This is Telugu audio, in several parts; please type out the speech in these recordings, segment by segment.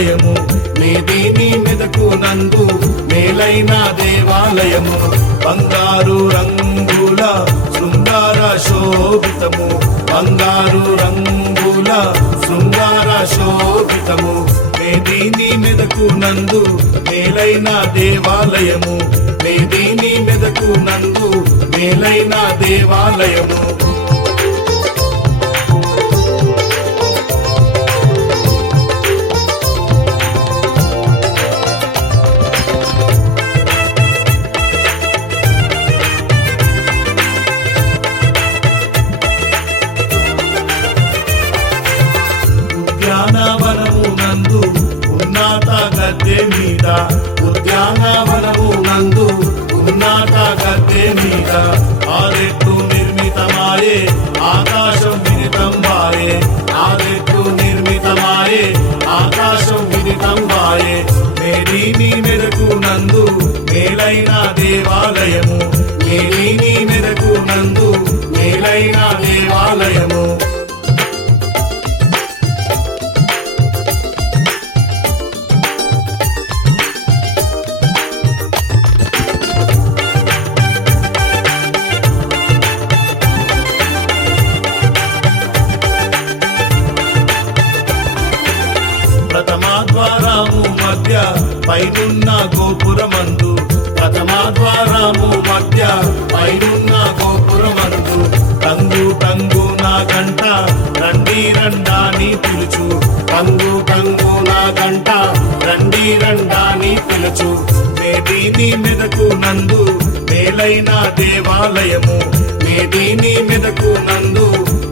దేవాలయము, మేదిని మెదకు నందు మేలైన దేవాలయము. బంగారు రంగుల శృంగార శోభితము, బంగారు రంగుల శృంగార శోభితము. మేదిని మెదకు నందు మేలైన దేవాలయము, మేదిని మెదకు నందు మేలైన దేవాలయము. ఉద్యానవనము నందు ఉన్నత గద్దె మీద, ఉద్యానవనము నందు ఉన్నత గద్దె మీద. ఆరెట్లు నిర్మితమాయే ఆకాశం విదితం వాయే, ఆరెట్లు నిర్మితమాయే ఆకాశం విదితం వాయే. మేదిని మెదకు నందు మేలైన దేవాలయము, మేదిని మెదకు నందు మేలైన దేవాలయము. ప్రథమాద్వారము మధ్య పైనున్న గోపురమందు, ప్రథమాద్వారము మధ్య పైనున్న గోపురమందు. టంగు టంగు నా గంట రండి రండాని పిలుచు, టంగు టంగు నా గంట రండి రండాని పిలుచు. మేదిని మెదకు నందు మేలైన దేవాలయము, మేదిని మెదకు నందు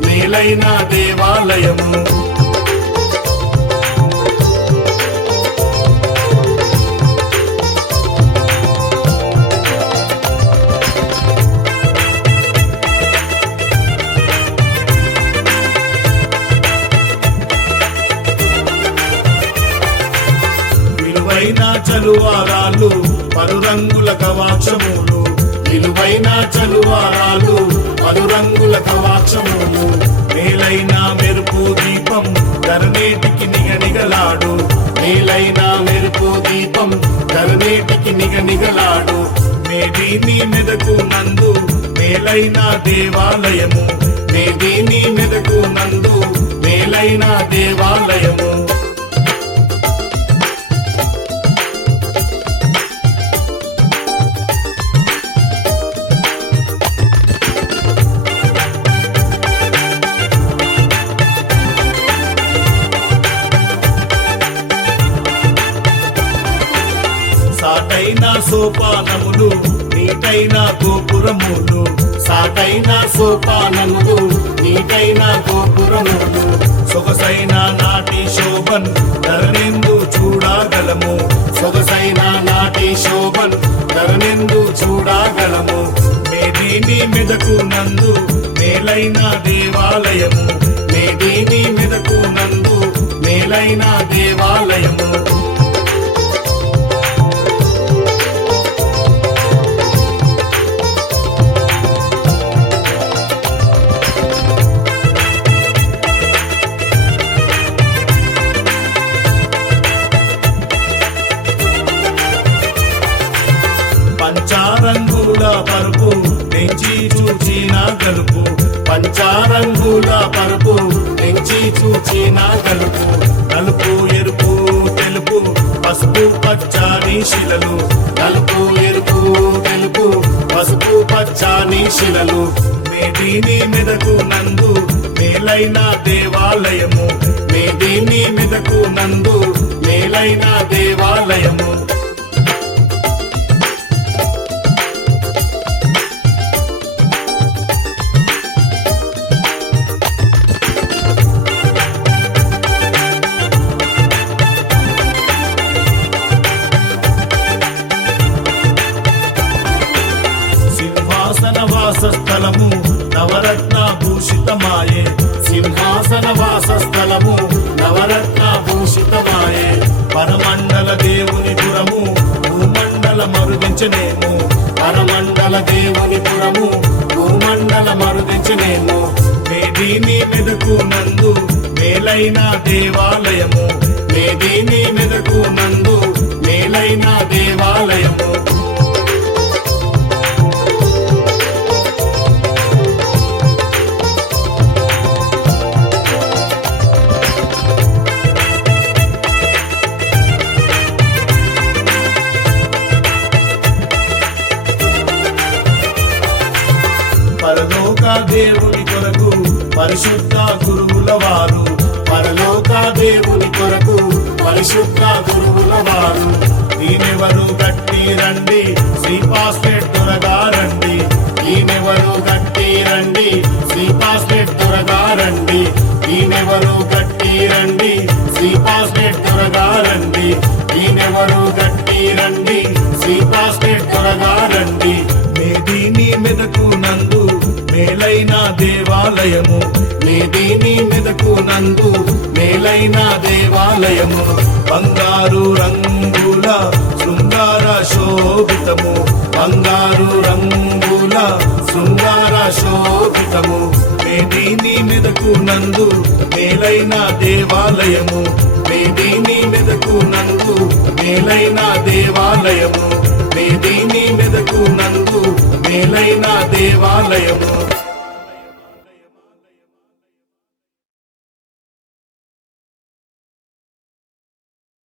మేలైన దేవాలయము. విలువైన చలువారాలు పలురంగుల కవాక్షములు, విలువైన చలువారాలు పలురంగుల కవాక్షములు. మేలైన మెరుపు దీపం ధరణేటికి నిగనిగలాడు, మేలైన మెరుపు దీపం ధరణేటికి నిగనిగలాడు. మేదిని మెదకు నందు మేలైన దేవాలయము, మేదిని మెదకు నందు మేలైన దేవాలయము. సాటైన సోపానములు నీటైన గోపురములు, సాటైన సోపానములు నీటైన గోపురములు. సొగసైన నాటి శోభన్ ధరణెందు చూడగలము, సొగసైన నాటి శోభన్ ధరణెందు చూడగలము. మేదిని మెదకు నందు మేలైన దేవాలయము, మేదిని మెదకు నందు మేలైన దేవాలయము. పంచారంగుల పరుపు పెంచి చూచిన గలుపు, పంచారంగుల పరుపు పెంచి చూచిన గలుపు. నలుపు ఎరుపు తెలుపు పసుపు పచ్చని శిలలు, నలుపు ఎరుపు తెలుపు పసుపు పచ్చని శిలలు. మేదిని మెదకు నందు మేలైన దేవాలయము, మేదిని మెదకు నందు మేలైన దేవాలయము. సింహాసనవాసస్థలము నవరత్న భూషితమాయే, సింహాసన వాసస్థలము నవరత్న భూషితమాయే. పరమండల దేవుని పురము భూమండల మరుదించనేము, పరమండల దేవుని పురము భూమండల మరుదించనేము. మేదిని మెదకు నందు మేలైన దేవాలయము, మేదిని మెదకు నందు మేలైన దేవాలయము. పరలోక దేవుని కొరకు పరిశుద్ధ గురువుల వారు, పరలోక దేవుని కొరకు పరిశుద్ధ గురువుల వారు. ఈమెవరు గట్టి రండి శ్రీపాస్పేట్ దొరగారండి, ఈమెవరు గట్టి రండి శ్రీపాస్పేట్ దొరగారండి, ఈమెవరు గట్టి రండి శ్రీపాస్పేట్ దొరగారండి, ఈమెవరు గట్టి రండి శ్రీపాస్పేట్ దొరగారండి. మేదిని మెదకు నందు మేలైన దేవాలయము, మేదిని మెదకు నందు మేలైన దేవాలయము. బంగారు రంగుల శృంగార శోభితము, బంగారు రంగుల శృంగార శోభితము. మేదిని మెదకు నందు మేలైన దేవాలయము, మేదిని మెదకు నందు మేలైన దేవాలయము, మేదిని మెదకు నందు మేలైన దేవాలయము.